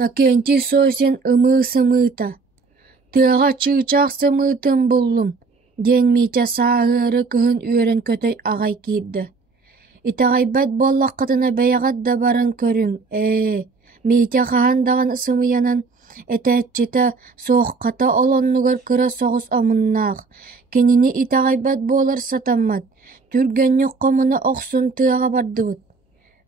Накенти сосен ымы-сымыта. Тыаға чыычақ сымытын буллум. Ден митя сағыры күхін үйерен көтөй ағай киирді. Итағайбат боллаққытына бәяғат да барын көрүң. Митя қағандаған сымыянан этәччита соққата олоннугар кыра соғыс омуннаах. Кенини итағайбат болар сатаммат. Түргеннік қомуна оқсын тыаға бардыбыт.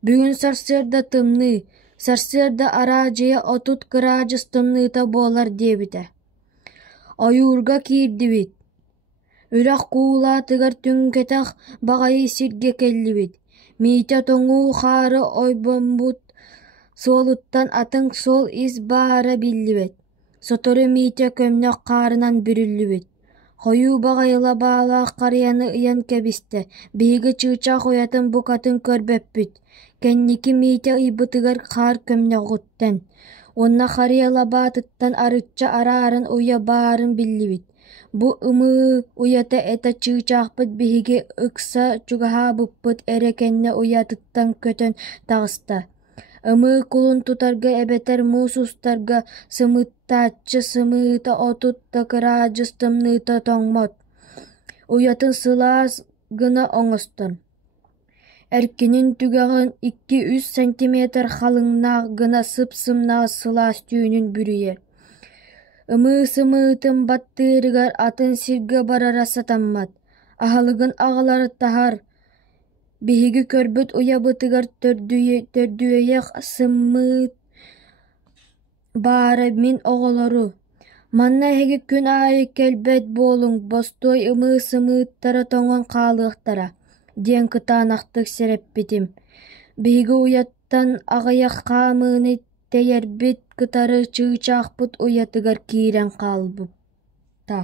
Бүгін сарсырда тымны, сарсырда аражия отут кыраажыстымныта болар дебите. Ойурга киирдибит. Үрак куулаатыгар түңкетах бағайы сирге келлибит. Митя тоңуу хары ойбомбут суолуттан атын сол из баара биллибет. Сотору Митя көмнөк қарынан бүрүллүбит. Хойуу бағайыла баалаах карыяны ыян кебисте. Биги чыычах оятын букатын көрбөппүт. Кенники Митя ыйбытыгар қар көмнөгуттен. Онна харыяла баатыттан арычча араарын уя баарын биллибит. Бу ымы уята эта чыычахпыт биһиги ыкса чугаһаабыппыт эрекенне уятыттан көтөн тагыста. Ымы кулун тутарга эбетер муусустарга сымыттааччы сымыыта отутта кыраажыстымныыта тоңмот. Уятын сылаас гына оҥостон. Эркинин түгәғын 2-3 сантиметр халыңнаах гына сып-сымнаах сылаас түүнүн бүрүйе. Ымы-сымыытын баттыырыгар атын сирге барара сатаммат. Ахалыгын аҕалары тахар. Биһиги көрбүт уябытыгар төрдүөйэх сыммыыт баара мин оҕолору. Манна эһиги күн аайы келбет буолуҥ бостой ымы-сымыыттара тоҥон хаалыахтара. Диэн кытаанахтык сереппитим. Биһиги уяттан аҕыйах хаамыыны тэйэрбит кытары чыычаахпыт уятыгар киирэн хаалбыпта.